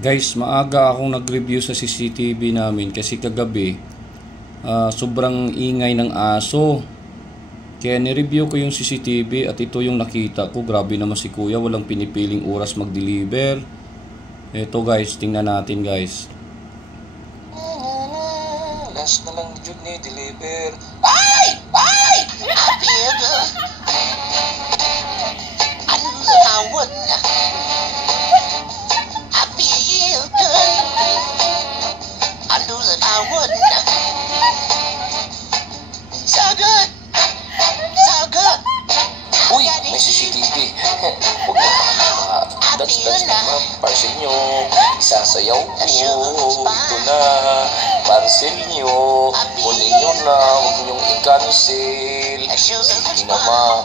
Guys, maaga akong nag-review sa CCTV namin kasi kagabi sobrang ingay ng aso. Kaya ni-review ko yung CCTV at ito yung nakita ko. Grabe naman si kuya, walang pinipiling oras mag-deliver. Ito guys, tingnan natin guys. Last na lang yun ni deliver. Ay! Ay! Appear ka! Ano na tawad na? Appear ka! Ano na tawad na? Sagad! Sagad! Uy! May CCTV! Huwag na dance-dance naman. Parcel nyo. Isasayaw ko. Ito na. Parcel nyo. Kunin nyo na. Huwag nyong i-cancel. Hindi naman.